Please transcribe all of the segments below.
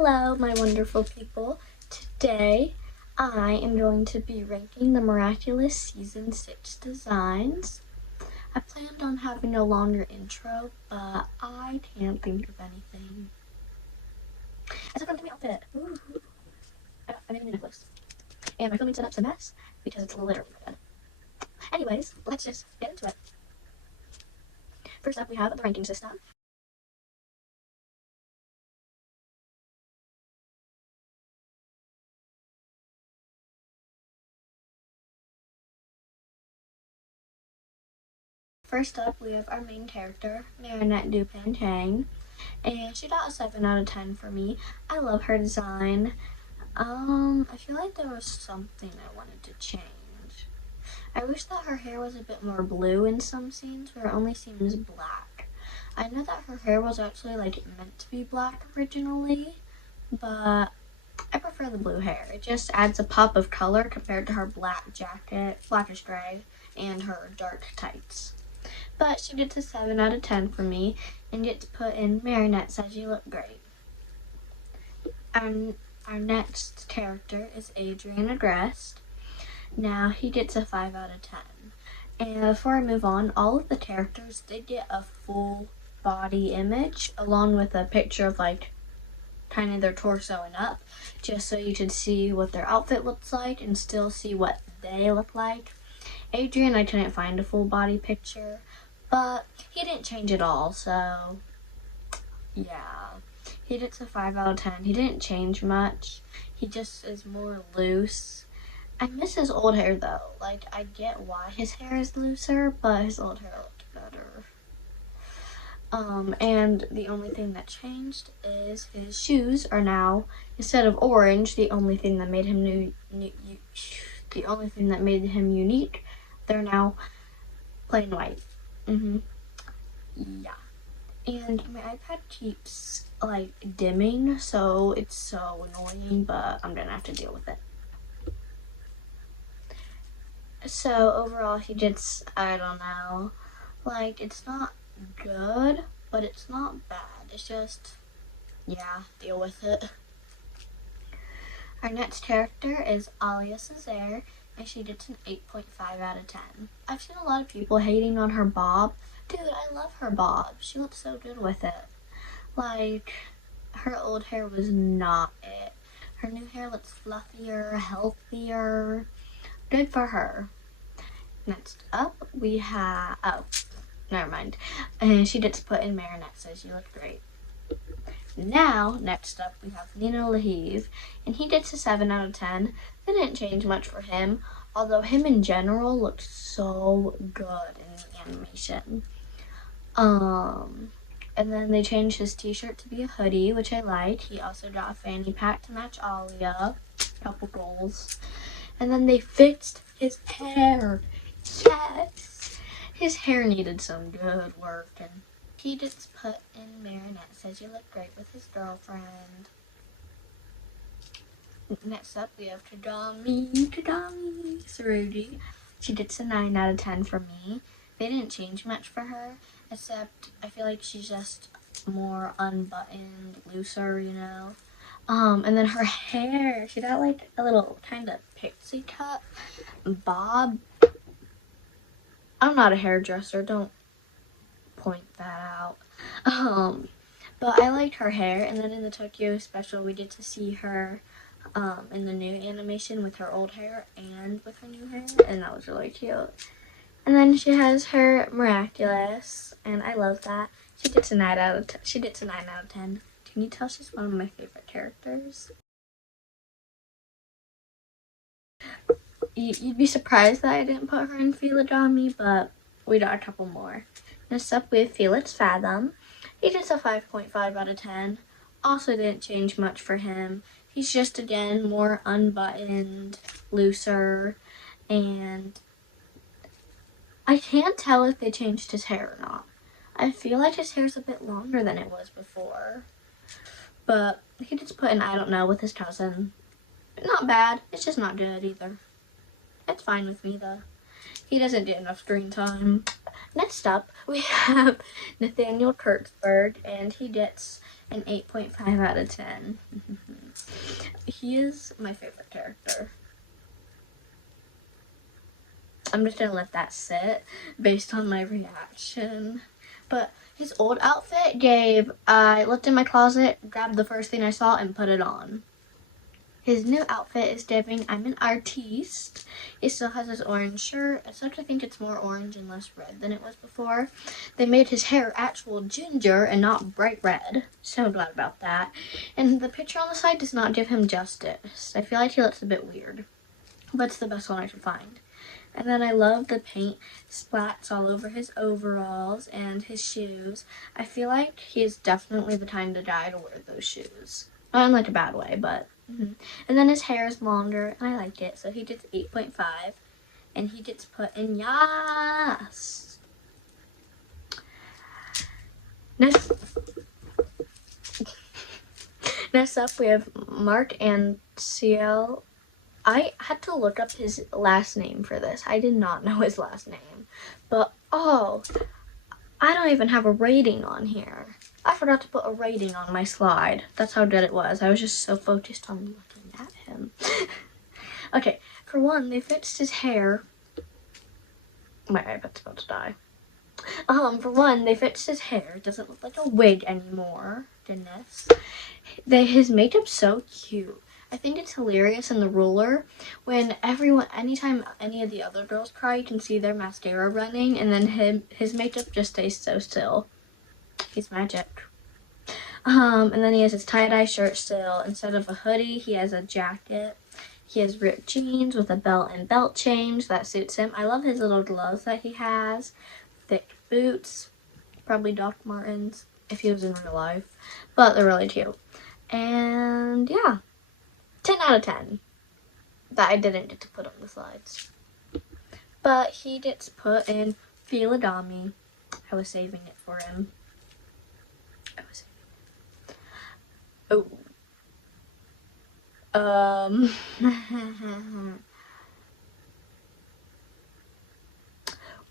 Hello, my wonderful people. Today, I am going to be ranking the Miraculous Season 6 designs. I planned on having a longer intro, but I can't think of anything. Except for the outfit. Ooh. I made a new necklace. And my filming setup's a mess because it's literally my bed. Anyways, let's just get into it. First up, we have the ranking system. First up, we have our main character, Marinette Dupin-Tang, and she got a 7 out of 10 for me. I love her design. I feel like there was something I wanted to change. I wish that her hair was a bit more blue in some scenes where it only seems black. I know that her hair was actually meant to be black originally, but I prefer the blue hair. It just adds a pop of color compared to her black jacket, blackish gray, and her dark tights. But she gets a 7 out of 10 for me and gets put in Marinette says you look great. Our next character is Adrian Agreste. Now he gets a 5 out of 10. And before I move on, all of the characters did get a full body image along with a picture of kind of their torso and up, just so you could see what their outfit looks like and still see what they look like. Adrian, I couldn't find a full body picture, but he didn't change at all, so yeah. He gets a 5 out of 10. He didn't change much. He just is more loose. I miss his old hair though. I get why his hair is looser, but his old hair looked better. And the only thing that changed is his shoes are now, instead of orange, the only thing that made him unique, they're now plain white. Yeah. And my iPad keeps dimming, so it's so annoying, but I'm gonna have to deal with it. So overall he gets, I don't know, it's not good, but it's not bad. It's just, yeah, deal with it. Our next character is Alia Cesare, and she gets an 8.5 out of 10. I've seen a lot of people hating on her bob. Dude, I love her bob. She looks so good with it. Her old hair was not it. Her new hair looks fluffier, healthier. Good for her. Next up, we have, never mind. And she gets put in Marinette says you look great. Now, next up, we have Nino Lahiv, and he gets a 7 out of 10. They didn't change much for him, although him in general looked so good in the animation. And then they changed his t-shirt to be a hoodie, which I like. He also got a fanny pack to match Alia. Couple goals. And then they fixed his hair. Yes! His hair needed some good work, and he gets put in Marinette says you look great with his girlfriend. Next up, we have Tadami Saruji. She gets a 9 out of 10 for me. They didn't change much for her, except I feel like she's just more unbuttoned, looser, you know. And then her hair, she got a little kind of pixie cut bob. I'm not a hairdresser, don't point that out. But I liked her hair, and then in the Tokyo special, we get to see her in the new animation with her old hair and with her new hair, and that was really cute. And then she has her Miraculous, and I love that. She gets a 9 out of 10. She gets a 9 out of 10. Can you tell she's one of my favorite characters? You'd be surprised that I didn't put her in Philodrome, but we got a couple more. Next up, we have Felix Fathom. He gets a 5.5 out of 10. Also didn't change much for him. He's just, again, more unbuttoned, looser, and I can't tell if they changed his hair or not. I feel like his hair's a bit longer than it was before. But he just put in I don't know with his cousin. Not bad. It's just not good either. It's fine with me though. He doesn't get enough screen time. Next up, we have Nathaniel Kurtzberg, and he gets an 8.5 out of 10. He is my favorite character. I'm just gonna let that sit based on my reaction. But his old outfit I looked in my closet, grabbed the first thing I saw, and put it on. His new outfit is giving I'm an artiste. He still has his orange shirt, except I think it's more orange and less red than it was before. They made his hair actual ginger and not bright red. So glad about that. And the picture on the side does not give him justice. I feel like he looks a bit weird, but it's the best one I could find. And then I love the paint splats all over his overalls and his shoes. I feel like he is definitely the kind of guy to wear those shoes. Not in like a bad way, but... And then his hair is longer, and I like it. So he gets 8.5, and he gets put in yes. Next up, we have Mark and CL. I had to look up his last name for this. I did not know his last name. But, oh, I don't even have a rating on here. I forgot to put a rating on my slide. That's how good it was. I was just so focused on looking at him. Okay, for one, they fixed his hair. My iPad's about to die. For one, they fixed his hair. It doesn't look like a wig anymore. Goodness. His makeup's so cute. I think it's hilarious in The Ruler when anytime any of the other girls cry, you can see their mascara running, and then his makeup just stays so still. He's magic. And then he has his tie-dye shirt still. Instead of a hoodie, he has a jacket. He has ripped jeans with a belt and belt change that suits him. I love his little gloves that he has. Thick boots, probably Doc Martens if he was in real life, but they're really cute. And yeah, 10 out of 10 that I didn't get to put on the slides. But he gets put in Philadami. I was saving it for him. Oh.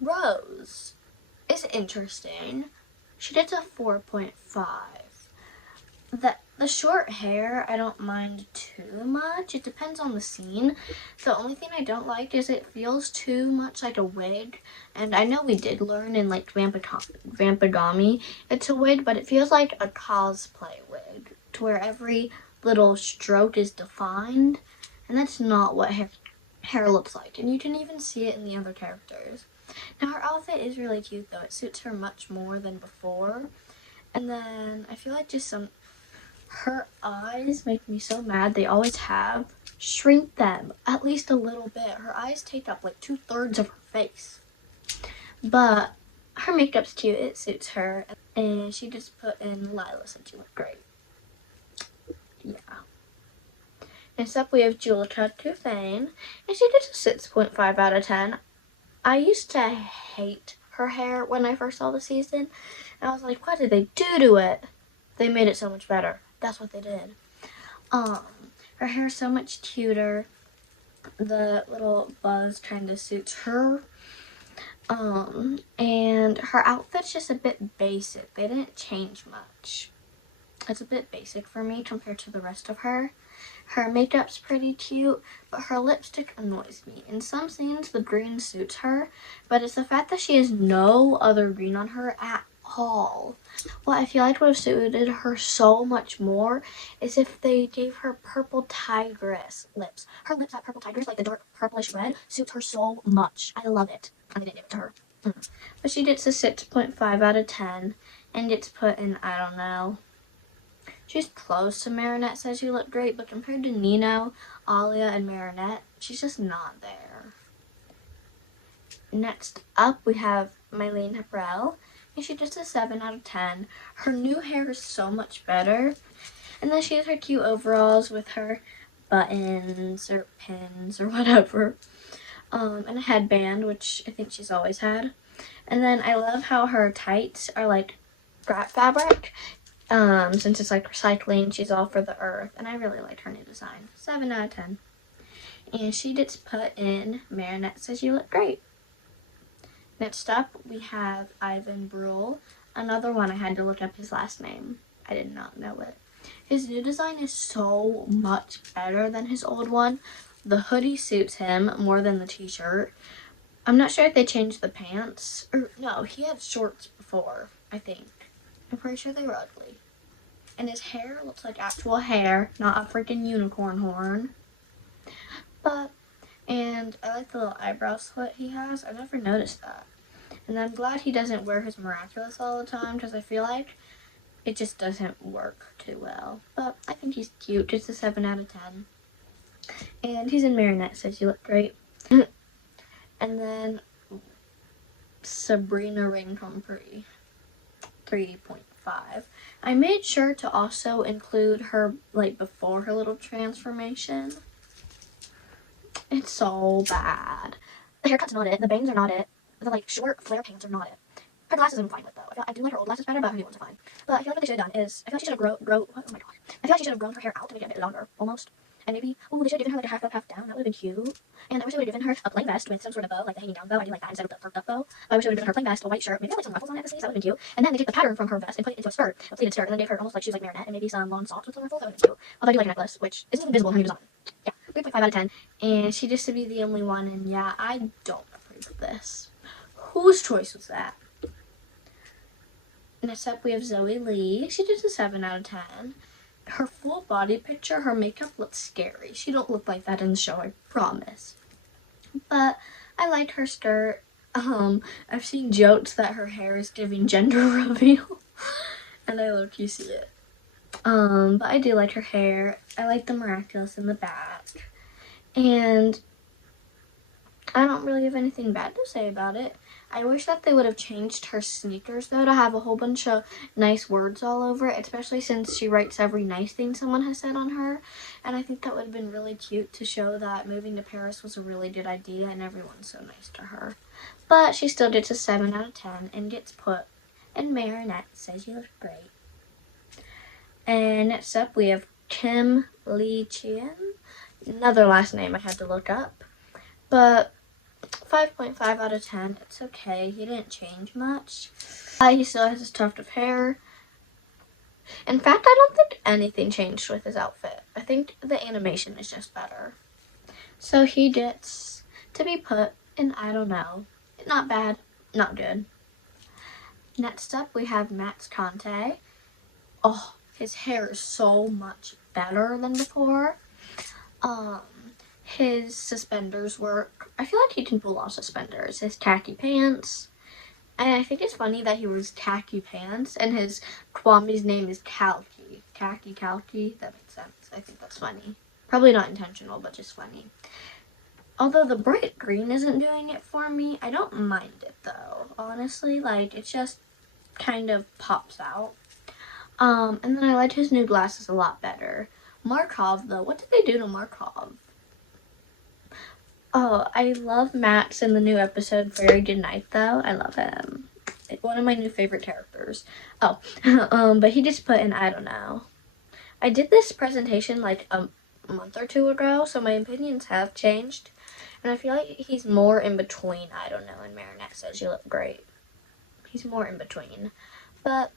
Rose is interesting. She gets a 4.5. The short hair, I don't mind too much. It depends on the scene. The only thing I don't like is it feels too much like a wig. And I know we did learn in like Vampagami, it's a wig, but it feels like a cosplay wig to where every little stroke is defined. And that's not what hair looks like. And you can even see it in the other characters. Now her outfit is really cute though. It suits her much more than before. And then I feel like her eyes make me so mad. They always have. Shrink them at least a little bit. Her eyes take up like 2/3 of her face. But her makeup's cute. It suits her. And she just put in Lila and she looked great. Yeah. Next up we have Julika Tufane. And she gets a 6.5 out of 10. I used to hate her hair when I first saw the season. And I was like, what did they do to it? They made it so much better. That's what they did. Her hair's so much cuter. The little buzz kind of suits her. And her outfit's just a bit basic. They didn't change much. It's a bit basic for me compared to the rest of her. Her makeup's pretty cute, but her lipstick annoys me. In some scenes, the green suits her, but it's the fact that she has no other green on her at all. What I feel like would have suited her so much more is if they gave her purple tigress lips. Her lips, that purple tigress, like the dark purplish red, suits her so much. I love it. And they didn't give it to her. But she gets a 6.5 out of 10 and gets put in, I don't know. She's close to Marinette says you look great, but compared to Nino, Alia, and Marinette, she's just not there. Next up, we have Mylene Haprel, and she gets a 7 out of 10. Her new hair is so much better. And then she has her cute overalls with her buttons or pins or whatever. And a headband, which I think she's always had. And then I love how her tights are like scrap fabric. Since it's like recycling, she's all for the earth, and I really like her new design. 7 out of 10. And she gets put in Marinette says you look great. Next up, we have Ivan Brule. Another one I had to look up his last name. I did not know it. His new design is so much better than his old one. The hoodie suits him more than the t-shirt. I'm not sure if they changed the pants. Or no, he had shorts before, I think. I'm pretty sure they were ugly. And his hair looks like actual hair, not a freaking unicorn horn. And I like the little eyebrow slit he has. I never noticed that. And I'm glad he doesn't wear his Miraculous all the time, because I feel like it just doesn't work too well. But I think he's cute. Just a 7 out of 10. And he's in Marinette Says You Look Great. And then Sabrina Ringcompree, 3.5. I made sure to also include her, like, before her little transformation. It's so bad. The haircut's not it. The bangs are not it. The, like, short flare pants are not it. Her glasses I'm fine with, though. I do like her old glasses better, but her new ones are fine. But I feel like what they should have done is, I feel like she should have oh my god. I feel like she should have grown her hair out to make it a bit longer, almost. And maybe, oh, they should have given her like a half up, half down. That would have been cute. And I wish they would have given her a plain vest with some sort of bow, like the hanging down bow. I do like that instead of the perked up bow. But I wish they would have given her a plain vest, a white shirt, maybe like some ruffles on it at the sleeves. That would have been cute. And then they took the pattern from her vest and put it into a skirt, a pleated skirt, and then gave her almost like she was like Marinette, and maybe some long socks with some ruffles. That would have been cute. Although I do like a necklace, which isn't invisible in her new design. Yeah, 3.5 out of 10. And she just to be the only one, and yeah, I don't approve of this. Whose choice was that? Next up, we have Zoe Lee. She did a 7 out of 10. Her full body picture, her makeup looks scary. She don't look like that in the show, I promise. But I liked her skirt. I've seen jokes that her hair is giving gender reveal. And I low-key see it. But I do like her hair. I like the Miraculous in the back. And I don't really have anything bad to say about it. I wish that they would have changed her sneakers, though, to have a whole bunch of nice words all over it, especially since she writes every nice thing someone has said on her. And I think that would have been really cute to show that moving to Paris was a really good idea and everyone's so nice to her. But she still gets a 7 out of 10 and gets put in Marinette Says You Look Great. And next up, we have Kim Lee Chien. Another last name I had to look up. But 5.5 out of 10. It's okay. He didn't change much. He still has his tuft of hair. In fact, I don't think anything changed with his outfit. I think the animation is just better. So he gets to be put in I don't know. Not bad, not good. Next up, we have Max Conte. Oh, his hair is so much better than before. His suspenders work. I feel like he can pull off suspenders. His khaki pants. And I think it's funny that he wears khaki pants and his Kwami's name is Kalki. Kalki. That makes sense. I think that's funny. Probably not intentional, but just funny. Although the bright green isn't doing it for me, I don't mind it though. Honestly, like it just kind of pops out. And then I liked his new glasses a lot better. Markov though, what did they do to Markov? Oh, I love Max in the new episode Very Good Night, though. I love him. One of my new favorite characters. Oh, but he just put in I don't know. I did this presentation like a month or two ago, so my opinions have changed. And I feel like he's more in between I don't know and Marinette Says You Look Great. He's more in between. But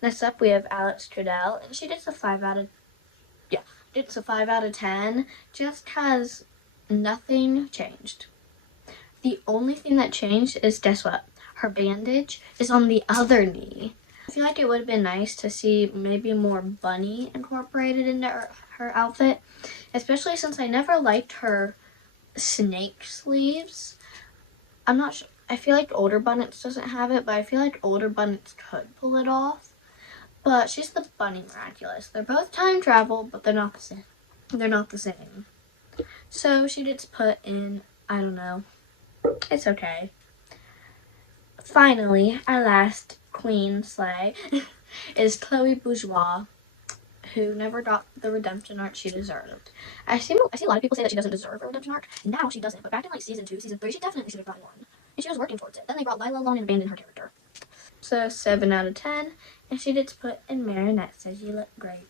next up we have Alex Trudell, and she gets a 5 out of 10 just because nothing changed. The only thing that changed is, guess what? Her bandage is on the other knee. I feel like it would have been nice to see maybe more bunny incorporated into her outfit, especially since I never liked her snake sleeves. I'm not sure. I feel like Older Bunnets doesn't have it, but I feel like Older Bunnets could pull it off. But she's the Bunny Miraculous. They're both time travel, but they're not the same. They're not the same. So she gets put in, I don't know. It's okay. Finally, our last Queen Slay is Chloe Bourgeois, who never got the redemption arc she deserved. I see a lot of people say that she doesn't deserve a redemption arc. Now she doesn't, but back in like season 2, season 3, she definitely should have gotten one. And she was working towards it. Then they brought Lila along and abandoned her character. So 7 out of 10, and she gets put in Marinette Says You Look Great.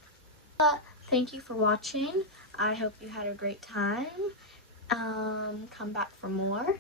Thank you for watching. I hope you had a great time. Come back for more.